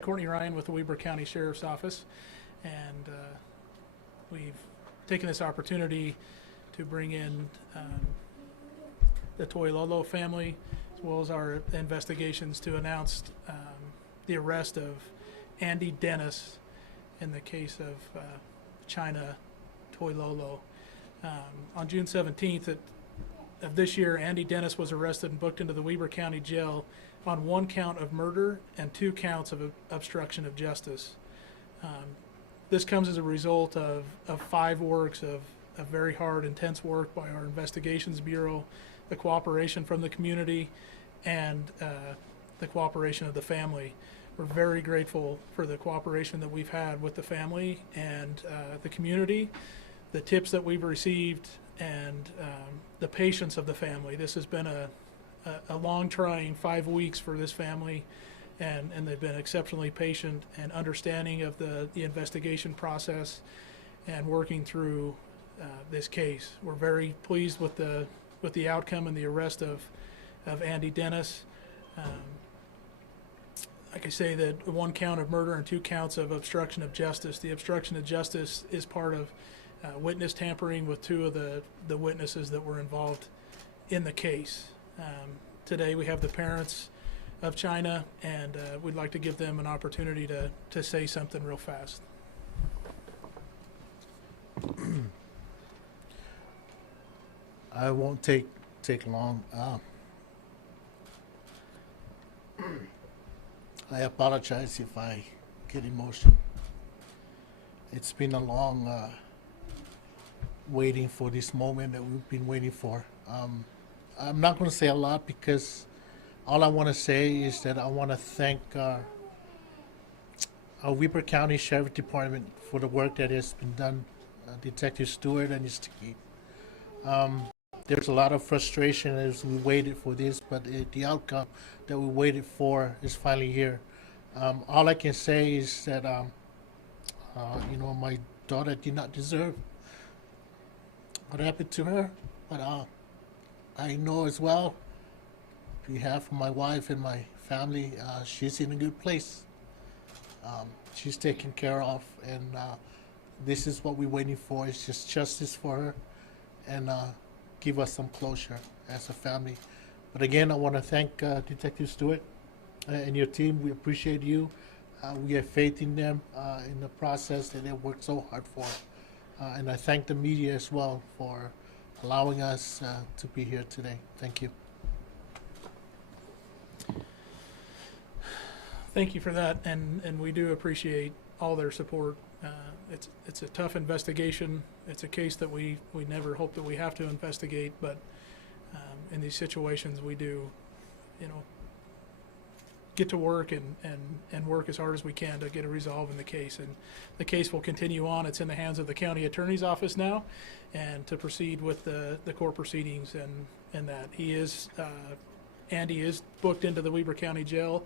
Courtney Ryan with the Weber County Sheriff's Office, and we've taken this opportunity to bring in the Toilolo family, as well as our investigations, to announce the arrest of Andy Dennis in the case of Chynna Toilolo. On June 17th of this year, Andy Dennis was arrested and booked into the Weber County Jail on one count of murder and 2 counts of obstruction of justice. This comes as a result of 5 works of very hard, intense work by our Investigations Bureau, the cooperation from the community, and the cooperation of the family. We're very grateful for the cooperation that we've had with the family and the community, the tips that we've received, and the patience of the family. This has been a long, trying 5 weeks for this family, and they've been exceptionally patient and understanding of the investigation process and working through this case. We're very pleased with the outcome and the arrest of Andy Dennis. Like I say, that 1 count of murder and 2 counts of obstruction of justice. The obstruction of justice is part of witness tampering with 2 of the witnesses that were involved in the case. Today we have the parents of Chynna, and we'd like to give them an opportunity to say something real fast. I won't take long. I apologize if I get emotional. It's been a long waiting for this moment that we've been waiting for. I'm not going to say a lot, because all I want to say is that I want to thank our Weber County Sheriff Department for the work that has been done, Detective Stewart and his team. There's a lot of frustration as we waited for this, but the outcome that we waited for is finally here. All I can say is that my daughter did not deserve what happened to her, but I know as well, on behalf of my wife and my family, she's in a good place. She's taken care of, and this is what we're waiting for. It's just justice for her, and give us some closure as a family. But again, I want to thank Detective Stewart and your team. We appreciate you. We have faith in them, in the process that they worked so hard for. And I thank the media as well for allowing us to be here today. Thank you. Thank you for that, and we do appreciate all their support. It's a tough investigation. It's a case that we never hope that we have to investigate, but in these situations we do, get to work and work as hard as we can to get a resolve in the case. And the case will continue on. It's in the hands of the county attorney's office now, and to proceed with the court proceedings and that. Andy is booked into the Weber County Jail,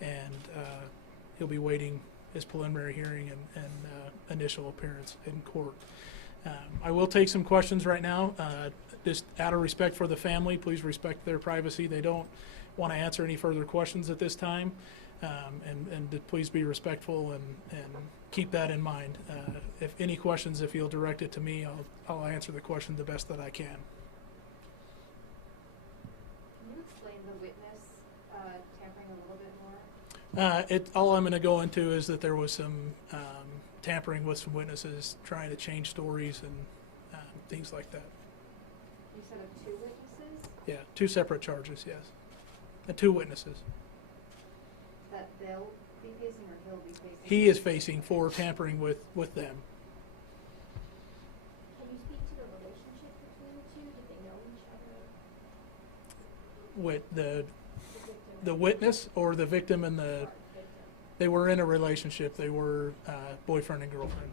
and he'll be waiting his preliminary hearing and initial appearance in court. I will take some questions right now. Just out of respect for the family, please respect their privacy. They don't want to answer any further questions at this time, and please be respectful and keep that in mind. If any questions, if you'll direct it to me, I'll answer the question the best that I can. Can you explain the witness tampering a little bit more? All I'm going to go into is that there was some tampering with some witnesses, trying to change stories and things like that. You said of 2 witnesses? Yeah, 2 separate charges, yes. And 2 witnesses. That they'll be facing, or he'll be facing? He is facing for tampering with them. Can you speak to the relationship between the 2? Did they know each other? With the witness or the victim and the... They were in a relationship. They were boyfriend and girlfriend.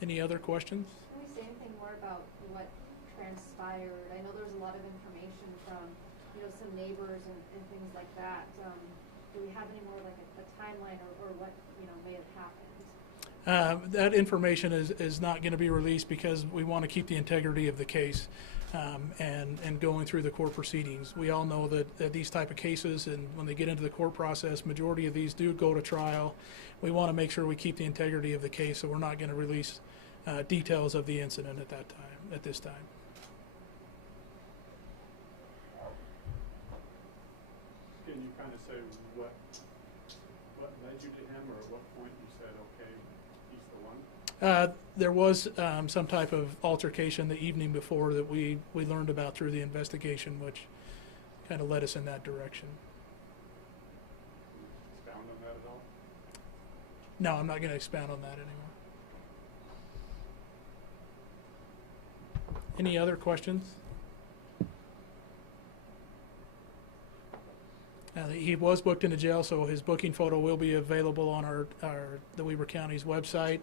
Any other questions? Can we say anything more about what transpired? I know there's a lot of information from, some neighbors and things like that. Do we have any more like a timeline or what, may have happened? That information is not going to be released because we want to keep the integrity of the case. and going through the court proceedings. We all know that these type of cases, and when they get into the court process, majority of these do go to trial. We want to make sure we keep the integrity of the case, so we're not going to release details of the incident at this time. Can you kind of say what led you to him, or at what point you said, okay, he's the one? There was some type of altercation the evening before that we learned about through the investigation, which kind of led us in that direction. Expound on that at all? No, I'm not going to expound on that anymore. Any other questions? He was booked into jail, so his booking photo will be available on the Weber County's website,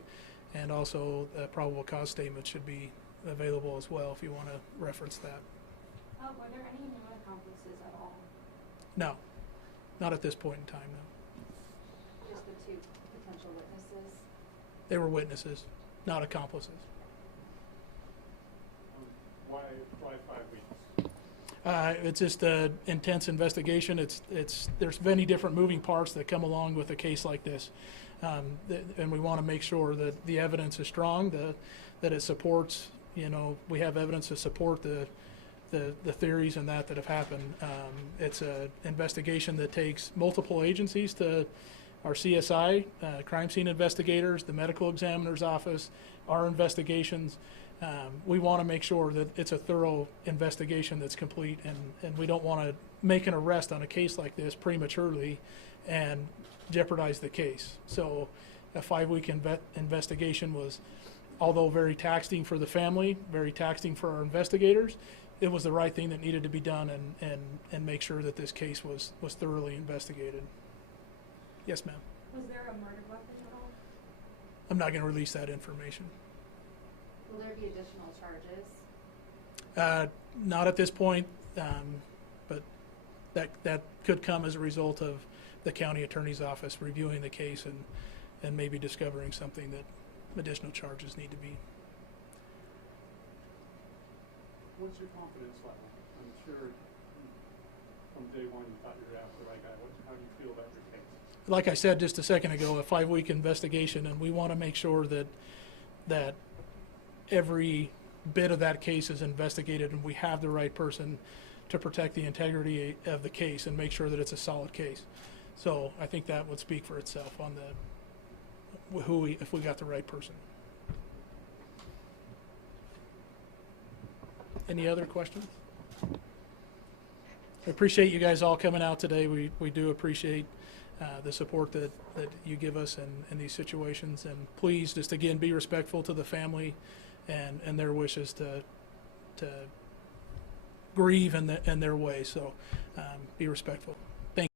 and also a probable cause statement should be available as well if you want to reference that. Were there any known accomplices at all? No, not at this point in time, no. Just the two potential witnesses? They were witnesses, not accomplices. Why 5 weeks? It's just an intense investigation. There's many different moving parts that come along with a case like this. And we want to make sure that the evidence is strong, that it supports, we have evidence to support the theories and that have happened. It's an investigation that takes multiple agencies to our CSI, crime scene investigators, the medical examiner's office, our investigations. We want to make sure that it's a thorough investigation that's complete, and we don't want to make an arrest on a case like this prematurely and jeopardize the case. So a 5-week investigation was, although very taxing for the family, very taxing for our investigators, it was the right thing that needed to be done and make sure that this case was thoroughly investigated. Yes, ma'am. Was there a murder weapon at all? I'm not going to release that information. Will there be additional charges? Not at this point, but that could come as a result of the county attorney's office reviewing the case and maybe discovering something that additional charges need to be. What's your confidence level? I'm sure from day one you thought you were after the right guy. How do you feel about your case? Like I said just a second ago, a 5-week investigation, and we want to make sure that every bit of that case is investigated and we have the right person to protect the integrity of the case and make sure that it's a solid case. So I think that would speak for itself on if we got the right person. Any other questions? I appreciate you guys all coming out today. We do appreciate the support that you give us in these situations. And please, just again, be respectful to the family and their wishes to grieve in their way. So be respectful.